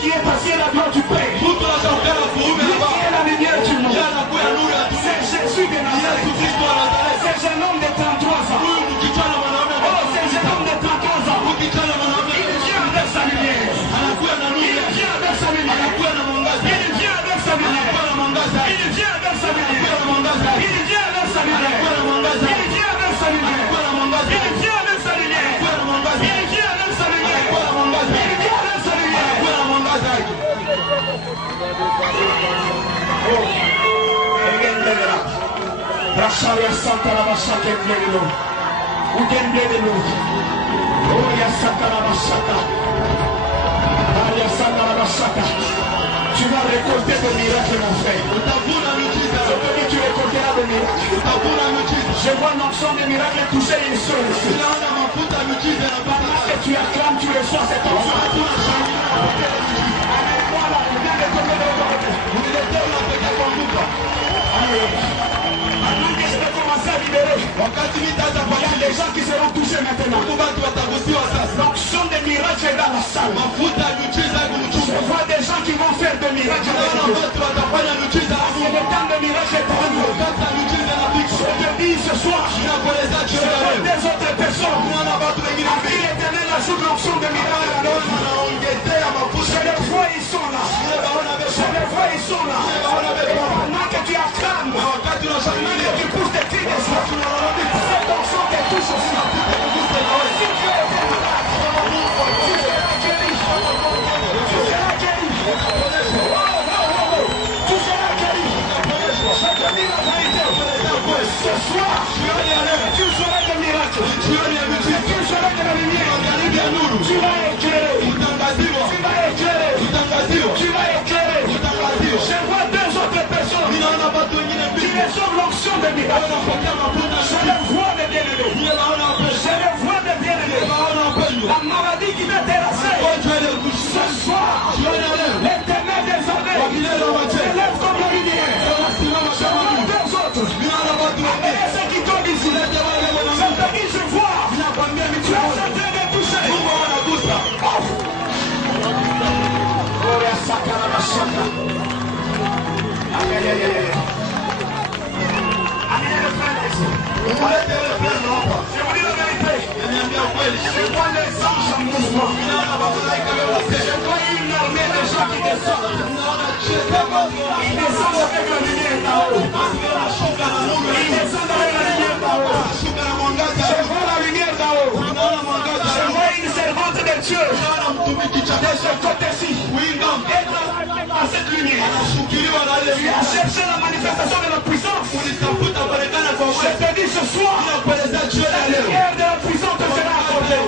qui est assis à la gloire du Père. Lui qui est la lumière du monde. C'est Jésus de Nazareth. C'est un jeune homme de 33 ans. Oh, c'est un jeune homme de 33 ans. Il vient avec sa lumière. Il vient avec sa lumière. Il vient avec sa lumière. Il vient avec sa lumière. Il vient avec sa lumière. Il vient avec sa lumière. Il vient avec sa lumière. Il vient avec sa lumière. Il vient avec sa lumière. Rasharia Santa la Bashaka Velo. Ugendelo. Oh ya Santa la Bashaka. Aria Santa la Bashaka. Tu vas récolter des miracles, mon frère. Tu récolteras des miracles. Je vois l'onction des miracles toucher une seule. Pendant que tu acclames, tu reçois cette onction. Voilà, viens de tomber de l'ordre. Je vais commencer à libérer. Il y a des gens qui seront touchés maintenant. L'onction des miracles est dans la salle. Je vois des gens qui vont faire des miracles. C'est le temps de miracles pour nous. Je te dis ce soir, je vois des autres personnes à qui l'Éternel ajoute l'onction des miracles. Je les vois, ils sont là. Je les vois, ils sont là. Pendant que tu acclames, pendant que tu pousses des cris de joie, cette onction te touche aussi. Si tu es tu seras guéri. Tu seras guéri. Je te dis la vérité. Ce soir, tu seras des miracles. Tu seras de la lumière. Tu vas éclairer. Tu vas éclairer. Je vois deux autres personnes qui reçoivent l'onction de miracles. Je les vois des bien-aimés. Je les vois des bien-aimés. La maladie qui va terrasser. Ce soir, l'Éternel des armées se lève comme la lumière. Je vois deux autres. Amenez ceux qui tombent ici. Je te dis, je vois. Tu es en train de toucher. Amenez le frère ici. Je vous dis la vérité. Je vois les anges en mouvement. Je vois une armée de gens qui descendent. Ils descendent avec la lumière là-haut. Ils descendent avec la lumière là-haut. Je vois la lumière là-haut. Je vois une servante de Dieu de ce côté-ci. À cette lumière. Tu as cherché la manifestation de la puissance. Je te dis ce soir, la lumière de la puissance te sera accordée.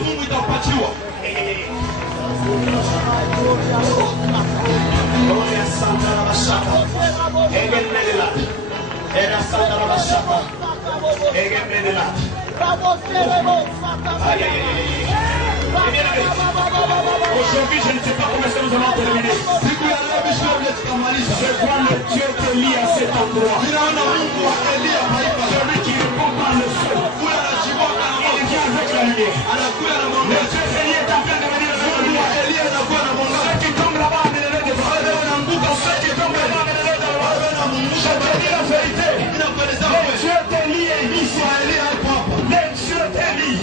Aujourd'hui, je ne sais pas comment est-ce que nous allons terminer. Je vois le Dieu d'Élie à cet endroit. Celui qui répond par le feu. Il vient avec la lumière. Le Dieu d'Élie est en train de venir avec la lumière. Ceux qui tombent là-bas, amenez-les devant. Ceux qui tombent là-bas, amenez-les devant. Je te dis la vérité. Le Dieu d'Élie est ici. Le Dieu d'Élie.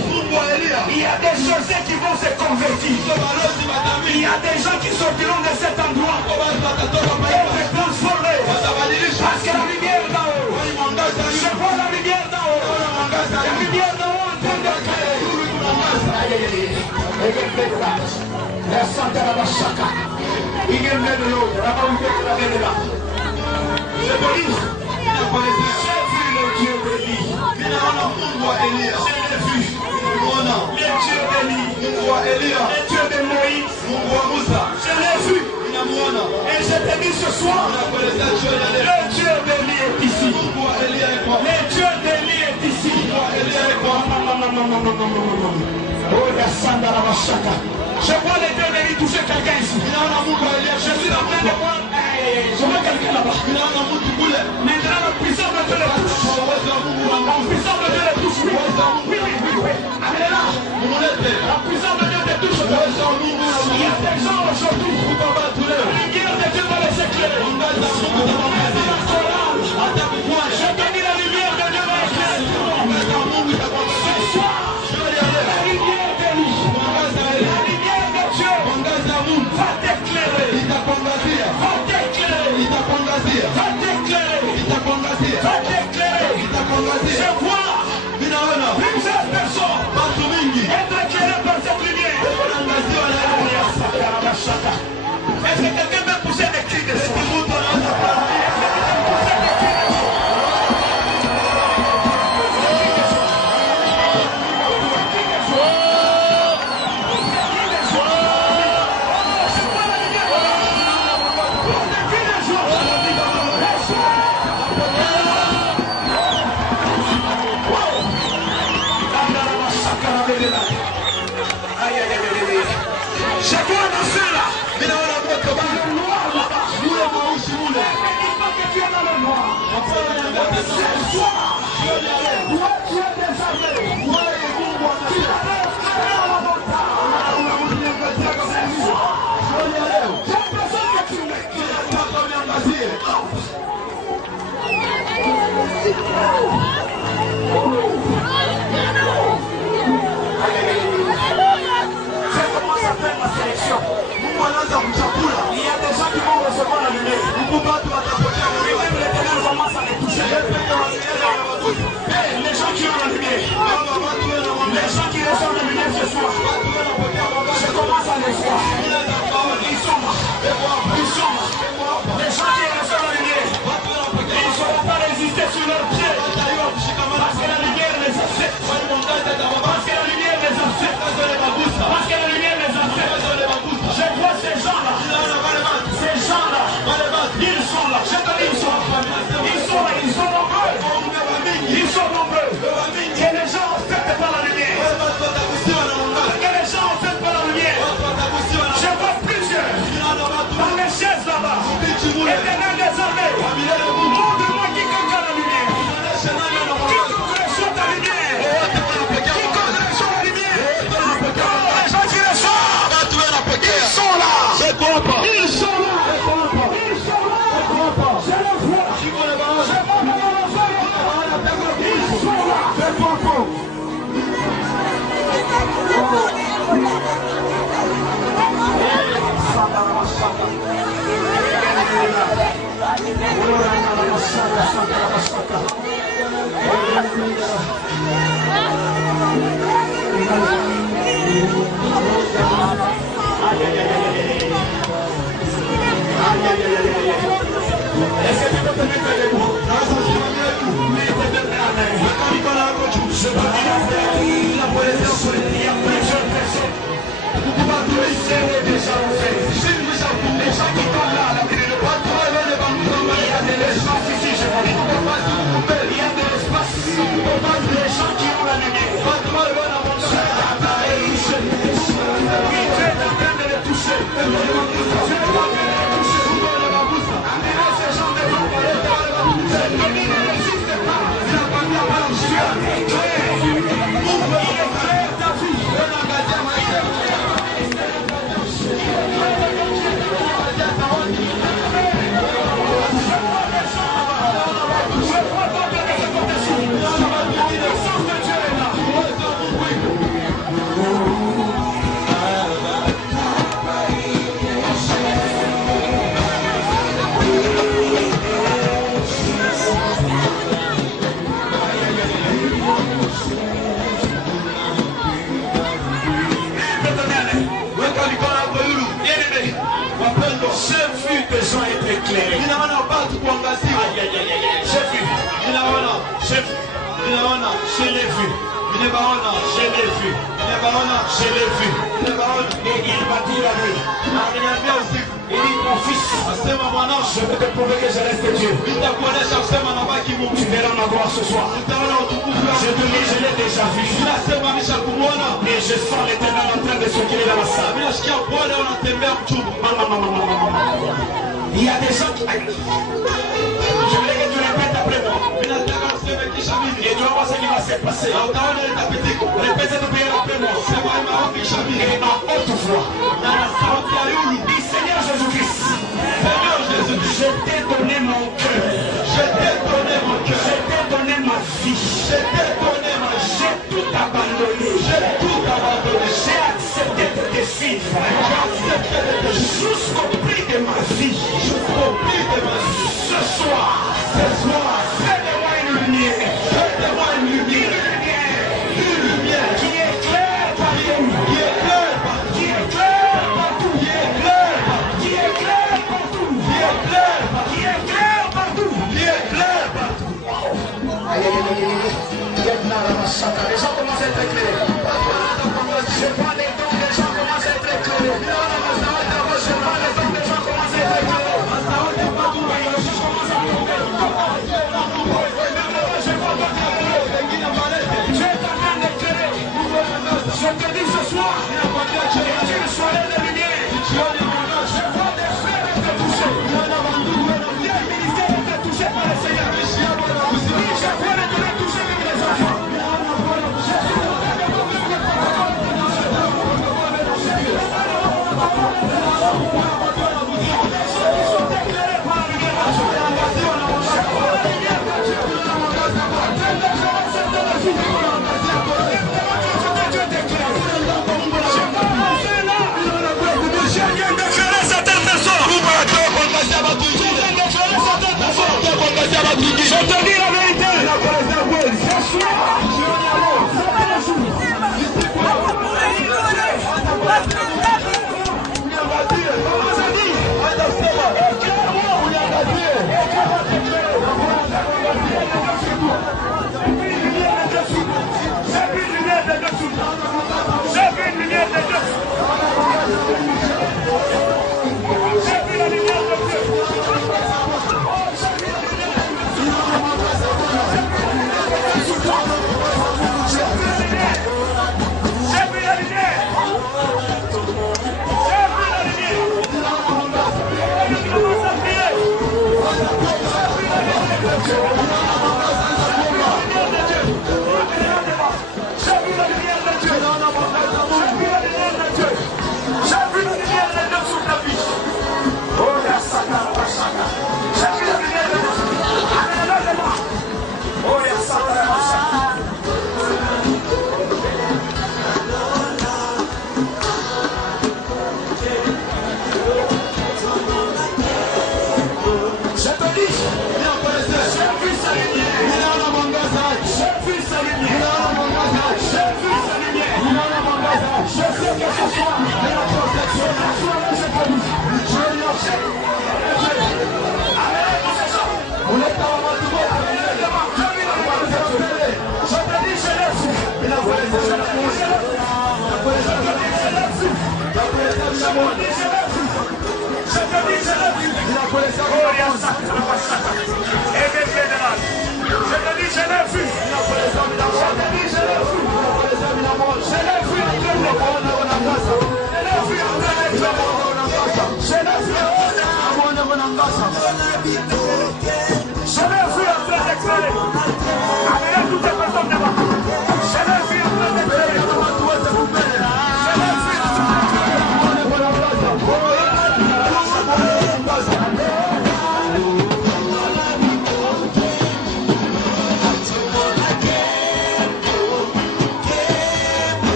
Il y a des choses qui vont se convertir. Il y a des gens qui sortiront de cet endroit et se transformer. Parce que la lumière d'en-haut, je vois la lumière d'en-haut. La lumière d'en-haut en train de créer. La Santa la Bashaka. Il y a de l'eau. Je te dis, j'ai vu le Dieu d'Élie. Je l'ai vu. Le Dieu d'Élie, le Dieu de Moïse, je l'ai vu. Et je te dis ce soir, le Dieu d'Élie est ici. Le Dieu d'Élie est ici. Oh, la Santa la Bashaka. Je vois le Dieu d'Élie toucher quelqu'un ici. Je suis en train de voir. Je vois quelqu'un là-bas. Maintenant, la puissance de Dieu le touche. La puissance de Dieu le touche. Oui. Amenez-la. La puissance de Dieu te touche. Il y a des gens aujourd'hui t'éclairer. Je te dis la lumière de Dieu va éclairer. Ce soir, la lumière de lui, la lumière de Dieu va t'éclairer. Va t'éclairer. Va t'éclairer. Va t'éclairer. Je vois plusieurs personnes être éclairées par cette lumière. Est-ce que quelqu'un peut pousser des cris de son? Il y a des gens qui vont recevoir la lumière. Même l'Éternel commence à les toucher. Les gens qui ont la lumière, les gens qui reçoivent la lumière ce soir, je commence à les voir. Ils sont là. Ils sont là. Les gens qui reçoivent la lumière, ils ne sauront pas résister sur leurs pieds. Parce que la lumière les accepte. Parce que la lumière les accepte. Parce que la lumière les accepte. Je vois ces gens-là. Ces gens-là. Ils sont là. Je te dis, ils sont là. Ils sont là. Ils sont nombreux. Ils sont nombreux. Et les gens ont fait par la lumière. Et les gens ont fait par la lumière. Je vois plusieurs dans les chaises là-bas. Éternel des armées. Montre-moi quiconque a la lumière. Quiconque reçoit ta lumière. Quiconque reçoit la lumière. Les gens qui reçoivent, ils sont là. Ils sont là. Ils sont là. Je le vois. Je vois dans le feu. Ils sont là. Est-ce que tu peux te mettre debout? Je dois dire la présence il y a plusieurs personnes. Vous pouvez essayer déjà en fait. Les gens qui sont là, la ville de Patrick, il y a de l'espace ici, je vous dis. Il y a de l'espace. Les gens qui ont la lumière. Oui, tu es en train de les toucher. Tu es en train de les toucher. Amenez ces gens devant. Cette lumière ne résiste pas. Je suis avec toi. Il est clair ta vie. Je l'ai vu. Et il m'a dit la nuit. Il dit mon fils, je veux te prouver que je reste Dieu. Tu verras ma gloire ce soir. Je te dis, je l'ai déjà vu. Et je sens l'Éternel en train de circuler dans la salle. Il y a des gens qui... Je voulais que tu répètes après moi. Et tu vas voir ce qui va se passer. Répète cette prière après moi. Et en haute voix. Dis Seigneur Jésus-Christ. jusqu'au prix de ma vie. Jusqu'au prix de ma vie. Ce soir, fais-moi une lumière. Fais-moi une lumière. Une lumière qui éclaire partout. Qui éclaire partout. Qui éclaire partout. Qui éclaire partout. Qui éclaire partout. Qui éclaire partout. Qui éclaire partout. Qui éclaire partout. Aïe, aïe, aïe, aïe. Les gens commencent à être éclairés. Je vois les dons, les gens commencent à être éclairés. Je vois les dons, les gens commencent à être éclairés. Je te dis ce soir, tu sois de lumière. Je vois des frères être touchés. Des ministères être touchés par le Seigneur. Je vois les données touchés comme les enfants. Je te dis la vérité.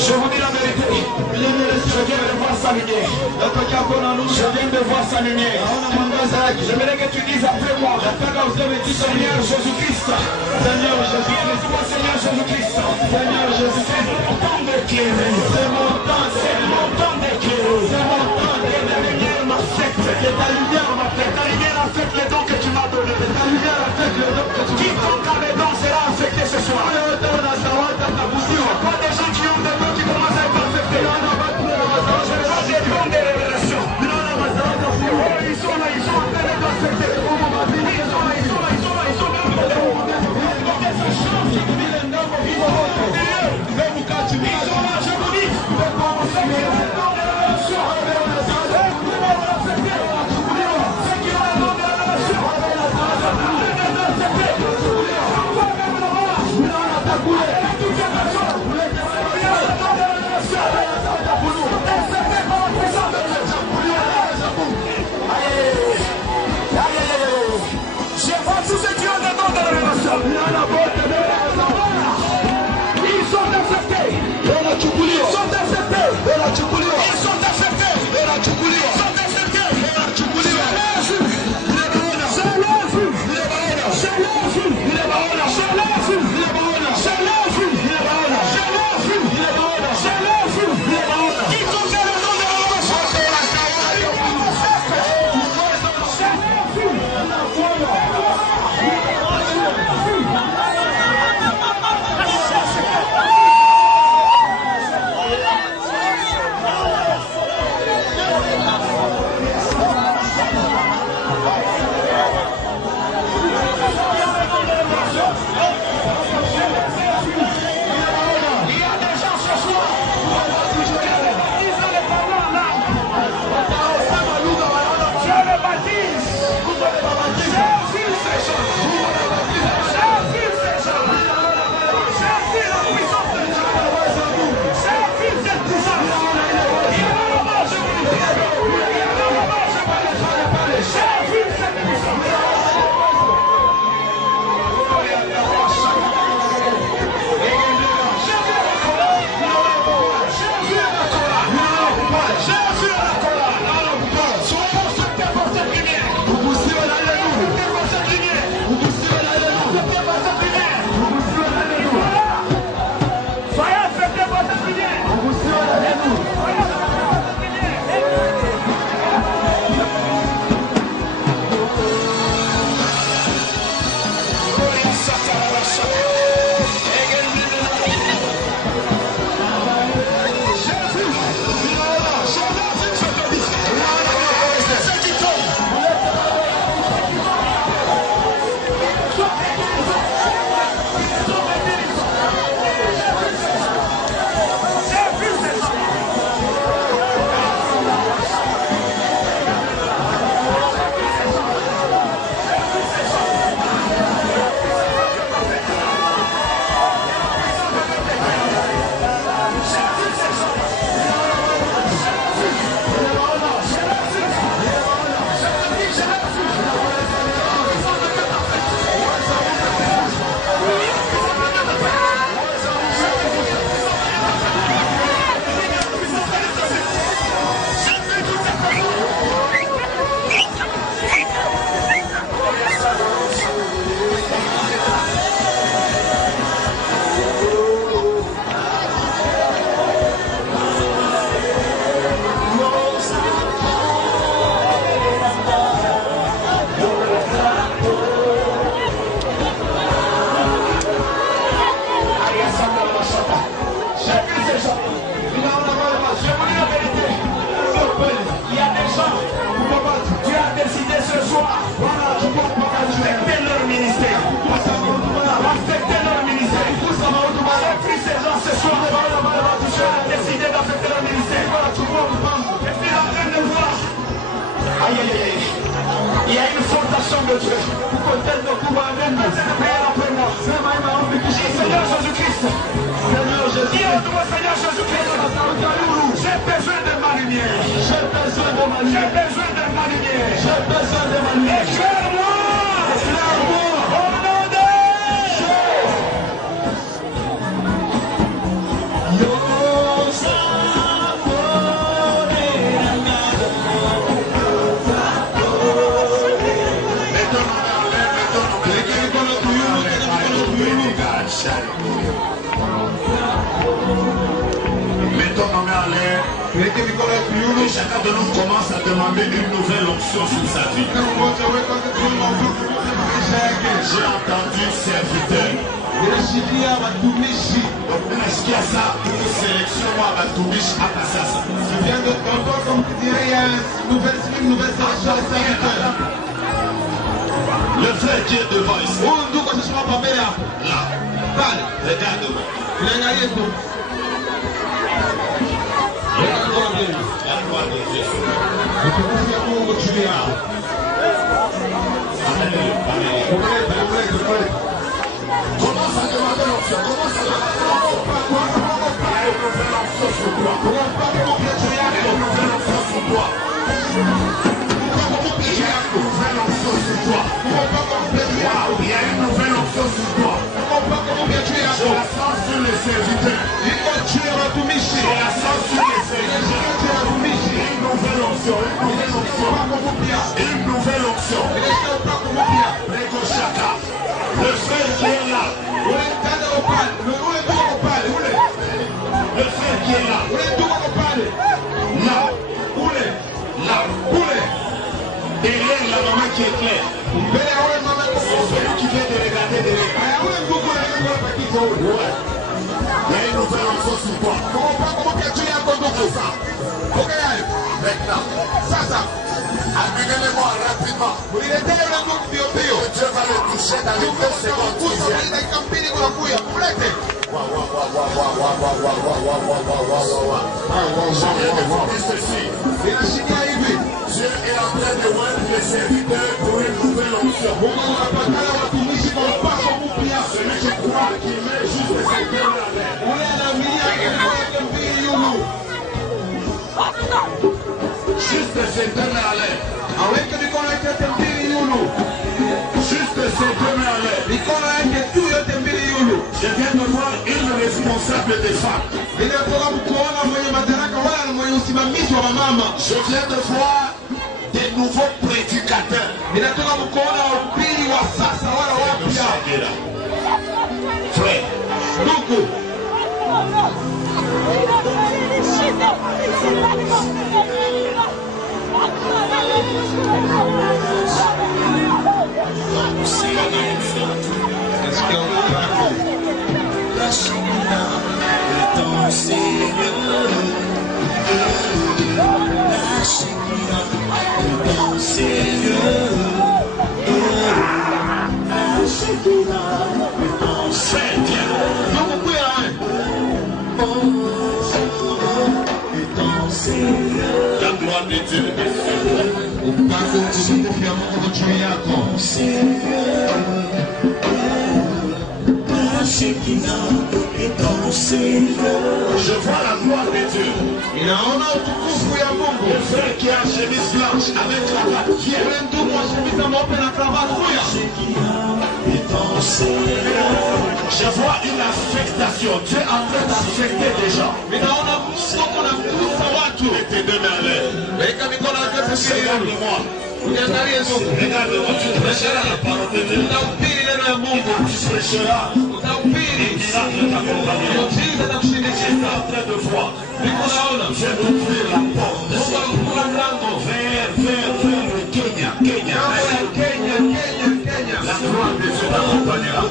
Je vous dis la vérité, je viens de voir sa lumière. Je viens de voir sa lumière. J'aimerais que tu dises après moi, Seigneur Jésus-Christ. Seigneur Jésus-Christ. Seigneur Jésus-Christ. Seigneur Jésus-Christ. C'est mon temps d'éclairer. C'est mon temps d'éclairer. C'est mon temps que la lumière m'affecte. Que ta lumière m'affecte. Ta lumière affecte les dons que tu m'as donnés. Ta lumière affecte les dons que tu m'as donnés. Quiconque a les dons sera affecté ce soir. Pas des gens qui ont des dons qui commencent à être affectés. Je vois des dons de révélation. Oh, ils sont là, ils sont en train d'être affectés. Ils sont là, ils sont là, ils sont là, ils sont là. Ils sont là, je vous vous dis la vérité. Il y a des gens, tu as décidé ce soir respecter leur ministère. Respecter leur ministère. J'ai pris ces gens ce soir. Tu as décidé d'affecter leur ministère. Je suis en train de voir. Aïe, aïe, aïe. Il y a une fondation de Dieu. Seigneur Jésus-Christ. Dis au nouveau Seigneur Jésus-Christ. J'ai besoin de ma lumière. J'ai besoin de ma lumière. J'ai besoin de ma lumière. J'ai besoin de ma lumière. Éclaire-moi. Éclaire-moi. Au nom de Mettons nos mains en l'air. Et chacun de nous commence à demander une nouvelle onction sur sa vie. J'ai entendu serviteur. Est-ce qu'il y a ça pour sélection à Batoubiche à Kassasa? Je viens de t'entendre comme tu dirais, il y a une nouvelle sélection de serviteurs. Le frère qui est devant ici. Là. Regarde-moi. Commence à demander l'option. Commence à demander l'option. Il y a une nouvelle option sur toi. Il y a une nouvelle option sur toi. Il y a une nouvelle option sur toi. Il y a une nouvelle option sur toi. Je la sens sur les serviteurs. Je la sens sur les serviteurs. Une nouvelle option. Une nouvelle option. Rego Chaka. Le frère qui est là. Le frère qui est là. Là. Là. Derrière la maman qui est claire. C'est celui qui vient de regarder derrière. Ouais. Il y a une nouvelle option sur toi. Maintenant. Amenez-le-moi rapidement. Dieu va le toucher dans les 2 secondes. Je viens de vous dire ceci. Dieu est en train de oindre les serviteurs pour une nouvelle onction. Celui qui croit qu'il met juste les serviteurs à l'air. Juste ces 2 mains à l'air. Juste ces 2 mains à l'air. Je viens de voir une responsable des femmes. Je viens de voir des nouveaux prédicateurs. Frère. La gloire de Dieu je vois la gloire de Dieu. Le frère qui a une chemise blanche avec la je vois une affectation. Tu es en train d'affecter des gens. Mettez 2 mains à l'air. Regarde-moi. Regarde-moi, tu prêcheras la parole de Dieu. Tu prêcheras. Les miracles t'accompagneront. Tu es en train de voir. J'ai ouvert la porte. Vers le Kenya. La gloire de Dieu t'accompagnera.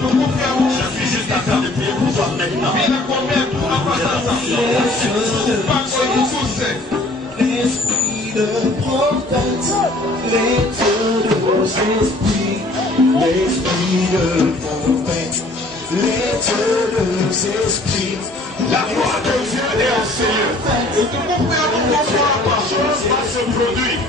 Je suis juste en train de prier pour toi. maintenant. L'esprit de prophète, l'esprit de vos esprits, l'esprit de prophète, l'esprit de vos esprits. La gloire de Dieu est au Seigneur. Et tout le monde va se produire.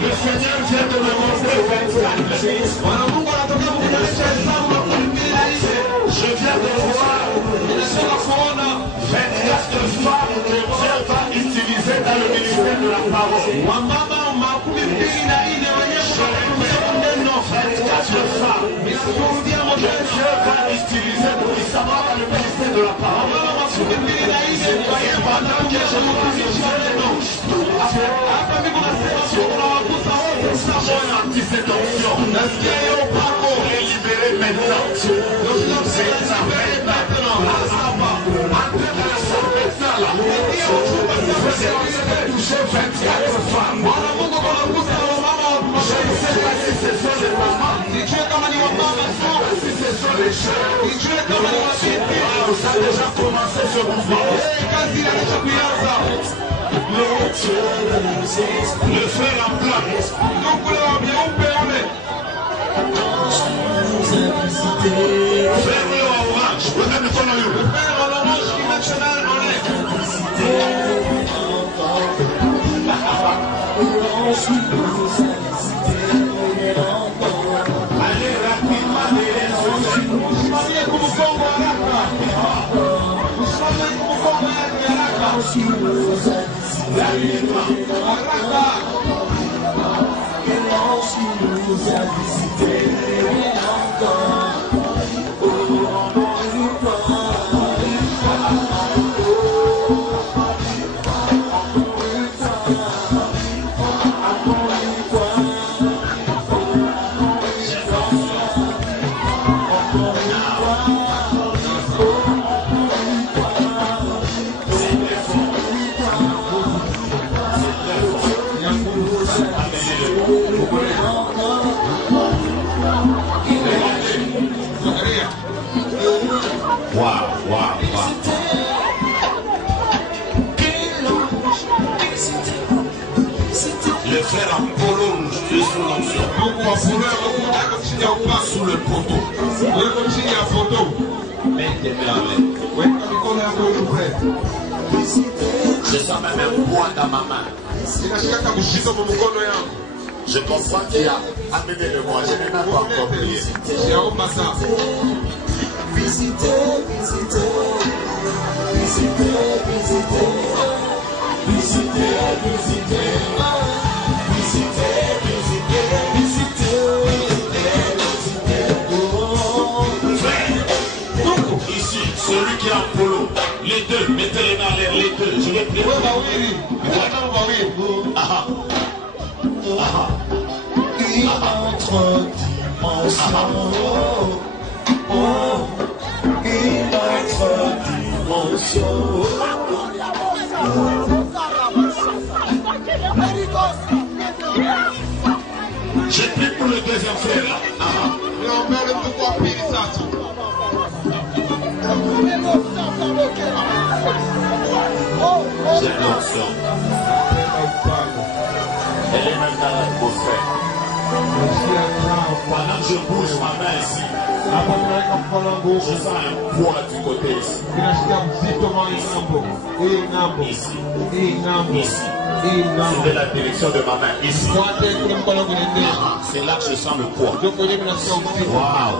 Le Seigneur vient de me montrer 24. Je viens de voir 24 femmes que Dieu va utiliser dans le ministère de la parole. Je non 24 femmes que Dieu va utiliser pour savoir dans le ministère de la parole. Pendant que je vous positionne les noms, cette option, est libérée maintenant. C'est ça, maintenant. Entrez dans la salle maintenant là. Vous avez touché 24 femmes. Je ne sais pas si ce sont les mamans. Si ce sont les chers. Ça a déjà commencé ce mouvement. Le frère en plein. Frère en orange. Regardez comment il est. Frère en orange qui national en l'air. Allez rapidement derrière ce frère. Le frère Apollo est sous l'onction. Sous le poteau. Je sens même un poids dans ma main. Je comprends qu'il a amené le moi. Je n'ai même pas encore prié. Ici, celui qui a un polo, les deux, mettez les mains en l'air, les deux. Je vais prier. Une autre dimension. Une autre dimension. J'ai pris pour le deuxième frère là. J'ai l'onction. Elle est même dans l'atmosphère. Pendant que je bouge ma main ici, je sens un poids du côté ici. Ici. C'est de la direction de ma main. Ici. C'est là que je sens le poids.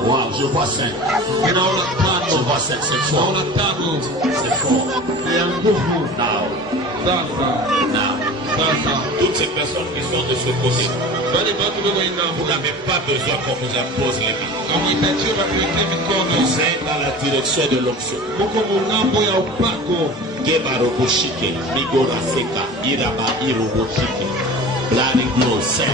Waouh, je vois 5. Je vois 5, c'est fort. C'est fort. Now. Toutes ces personnes qui sont de ce côté, vous n'avez pas besoin qu'on vous impose les mains. Vous êtes dans la direction de l'onction. Gebaroboshike, Migoraseka, Iraba Iroboshike, Blariglo, ça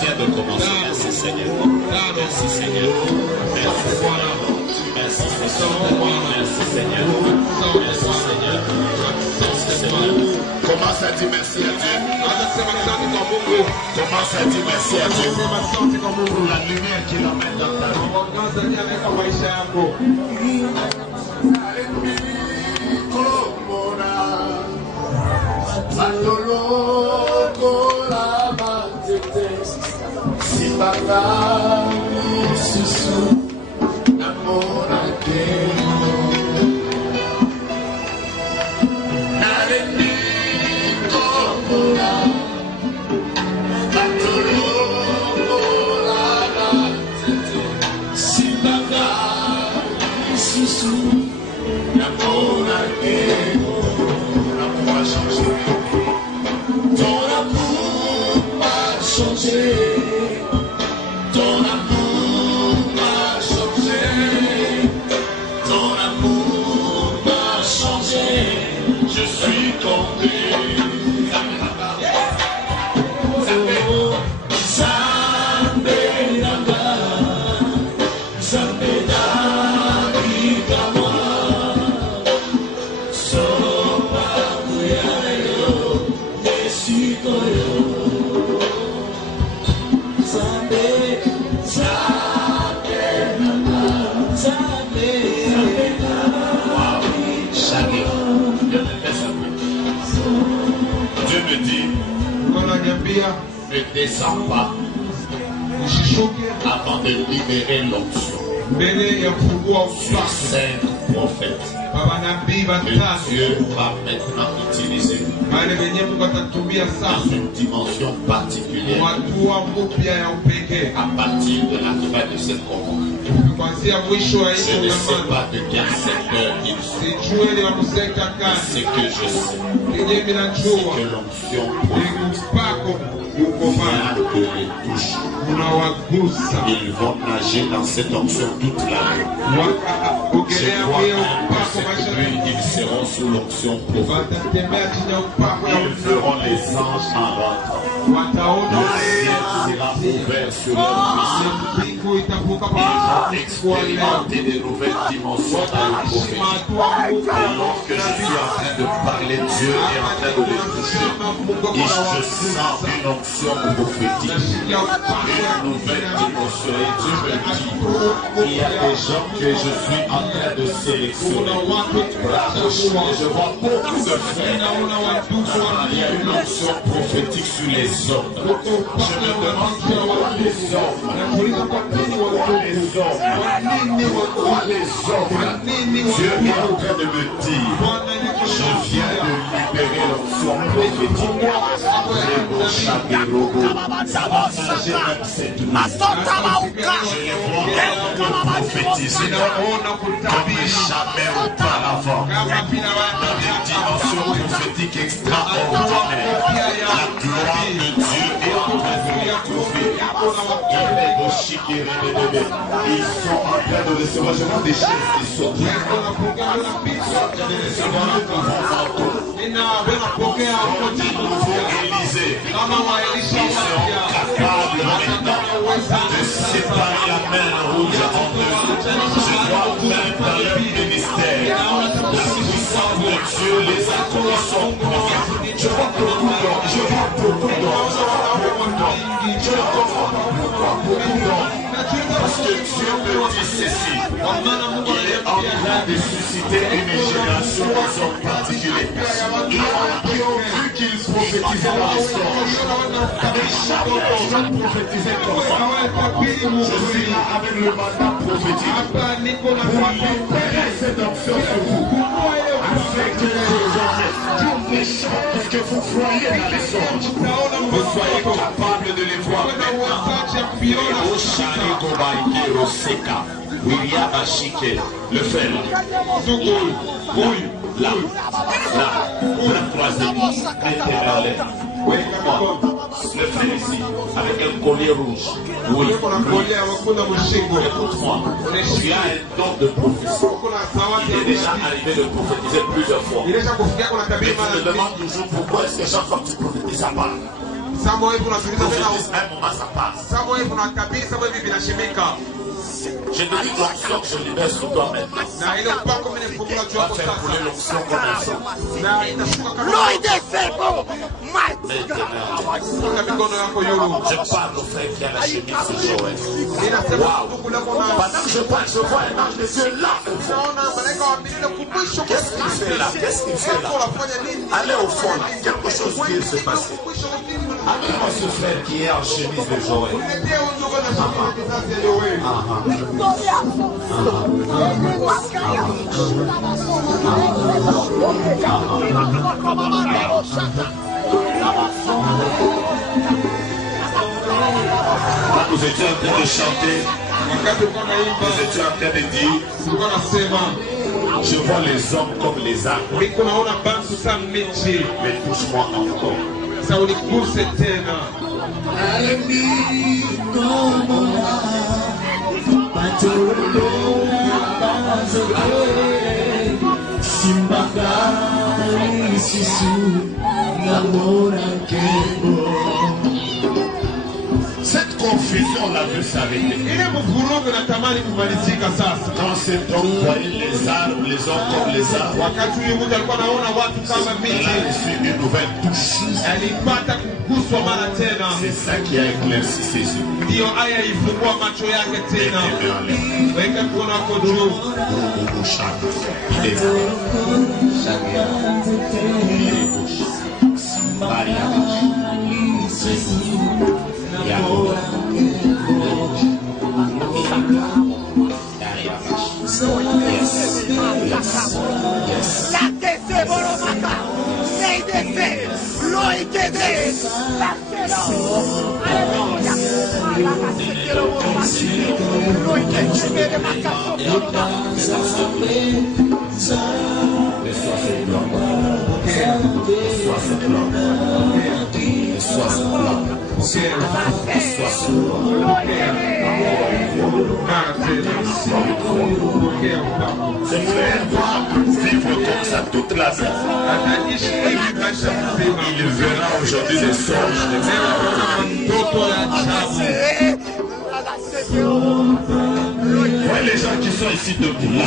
vient de commencer. Merci Seigneur. Merci Seigneur. Merci Seigneur. Merci Seigneur. Merci Seigneur. Merci Seigneur. Commence à dire merci à Dieu. Commence à dire merci à Dieu pour la lumière qu'il amène dans ta vie. Ne descends pas avant de libérer l'onction sur 5 prophètes que Dieu va maintenant utiliser dans une dimension particulière à partir de la fin de cette convention. Je ne sais pas de quel secteur ils sont. Ce que je sais, c'est que l'onction vient de les toucher. Ils vont nager dans cette onction toute la nuit. Je crois que cette nuit, ils seront sous l'onction prophétique. Ils verront les anges en rentrant. Le ciel sera ouvert sur leur vie. Ils vont expérimenter des nouvelles dimensions dans le prophétique. Et lorsque je suis en train de parler, Dieu est en train de les toucher. Et je sens une onction prophétique, une nouvelle dimension. Et Dieu me dit, il y a des gens que je suis en train de sélectionner. Je vois beaucoup de frères. Il y a une onction prophétique sur les hommes. Je me demande pourquoi les hommes. Dieu est en train de me dire, je viens de libérer l'onction prophétique. Je les vois prophétiser comme jamais auparavant, dans des dimensions prophétiques extraordinaires. La gloire de Dieu est en train de les trouver. Ils sont en train de recevoir, je vois des chaises qui sont Élisée. Ils seront capables maintenant de séparer la mer rouge en deux. Je vois même dans leur ministère la puissance de Dieu les a ils sont prophétiques. Je vois beaucoup d'hommes, je vois beaucoup d'hommes, je vois beaucoup d'hommes. Parce que Dieu me dit ceci, il est en train de susciter une génération d'hommes particuliers. Ils ont vu qu'ils prophétisaient dans les songes. Mais jamais ils ont prophétisé comme ça. Je suis là avec le mandat prophétique pour libérer cette onction sur vous. Afin que Dieu méchant, parce que vous voyez dans les songes, vous soyez capables de les voir maintenant. Le frère, là, la troisième, le frère ici, avec un collier rouge. Oui, écoute-moi, tu as un don de prophétie. Il est déjà arrivé de prophétiser plusieurs fois. Mais tu te demandes toujours pourquoi est-ce que chaque fois que tu prophétises, ça part. Prophétise un moment, ça passe. Je te dis l'onction que je libère sur toi maintenant. Na ile upako mimi nifungua juu Va yako faire couler sasa. l'onction comme un sang. Na itashuka kama Maintenant, mikono yako yulu. je parle au frère qui a la chemise de Joël. Ninasema Wow. ndugu lako na Pendant que je parle, je vois un ange de Dieu là. naona malaika wa mbinguni kumwisho kwa Qu'est-ce qu'il fait là? Qu'est-ce qu'il fait là? unafanya nini? Allez au fond là. Quelque chose qui se passer. Mwisho wa nini? Amène-moi ce frère qui est en chemise de Joël. Niletee huyu ndugu na shamba kizazi ya Yoeli. Nous étions en train de chanter. Wakati uko naimba, Nous étions en train de dire, uko nasema, je vois les hommes comme les arbres. niko naona bantu sa miti. Mais touche-moi encore. Sasa unikuse tena. Cette confusion-là veut s'arrêter. Ile mvurugo natamani kumalizika sasa. Quand cet homme voyait les arbres, les hommes comme les arbres, Wakati huyu mtu alikuwa anaona watu kama il a miti, reçu une nouvelle touche. alipata kuguswa mara tena. C'est ça qui a éclairci ses yeux. Ndiyo aya ifungua macho yake Et tena. il est en l'air. Weka mkono wako juu. Boubou chante. Il est là. Il est gauche. Maria. Yahoo. Ce frère doit vivre comme ça toute la vie. Il verra aujourd'hui des songes, des voyez les gens qui sont ici debout, là.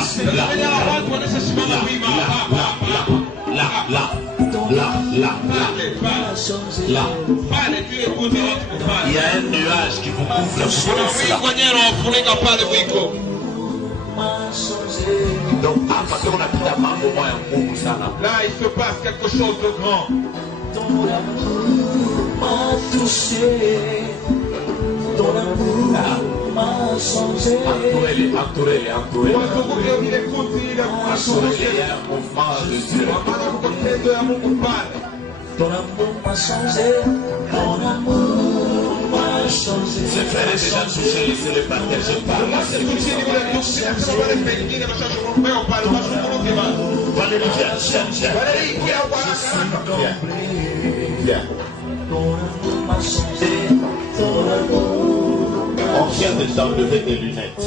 Il y a un nuage qui vous couvre le souffle là. Donc, hapa tunapita mambo moya ngumu sana. Là, il se passe quelque chose de grand. Entourez-les. Wazunguke vile kundi ile Entourez-les, il y a un mouvement de Dieu. maana kuko tendo ya Mungu pale. Ce frère est déjà touché, laissez le partage, je parle. Chini vile ndugu sasa wale pengine mashashurumeo pale mashukuru bana. Valérie, viens. Wale hii kwa haraka. Viens. On vient de t'enlever des lunettes.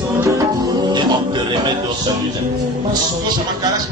Et on te remet d'autres lunettes. Tosha makarashi